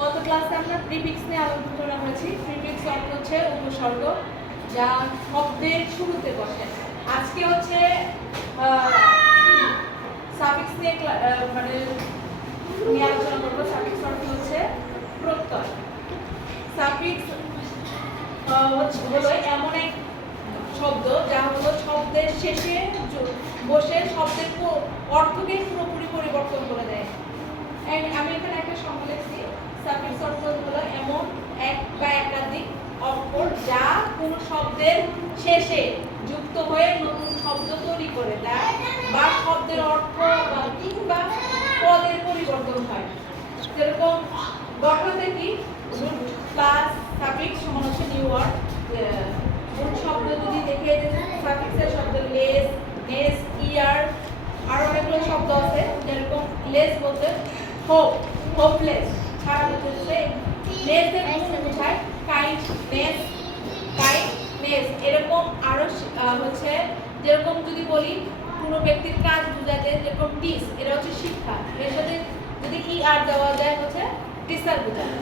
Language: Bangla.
গত ক্লাসে আমরা প্রিফিক্স নিয়ে আলোচনা করেছি। প্রিফিক্স অর্থ হচ্ছে উপসর্গ, যা শব্দের শুরুতে বসে। আজকে হচ্ছে সাফিক্স নিয়ে নিয়ে আলোচনা করবো। সাফিক্স অর্থ হচ্ছে প্রত্যয়। সাফিক্স হলো এমন এক শব্দ যা হলো শব্দের শেষে বসে শব্দের অর্থকে পুরোপুরি পরিবর্তন করে দেয়। আমি এখানে একটা সংজ্ঞা লিখছি। সাফিক্স অর্থ হলো এমন এক বা একাধিক অক্ষর যা কোনো শব্দের শেষে যুক্ত হয়ে নতুন শব্দ তৈরি করে দেয় বা শব্দের অর্থ বা কিংবা পদের পরিবর্তন হয়। যেরকম গঠনে কি রুট প্লাস সাফিক্স সমান হচ্ছে নিউ ওয়ার্ড। রুট শব্দ যদি দেখে সাফিক্সের শব্দ লেস, নেস, ইয়ার, আর অনেকগুলো শব্দ আছে। যেরকম লেস বলতে হোপ, হোপলেস, খারাপ হচ্ছে। নেস এর গুণ বোঝায় কাইন্ডনেস, কাইন্ডনেস। এরকম আরো হচ্ছে যেরকম যদি বলি কোনো ব্যক্তির কাজ বোঝাতে, যেরকম টিস, এটা হচ্ছে শিক্ষা। এর সাথে যদি ই আর দেওয়া যায় হচ্ছে টিচার বোঝায়।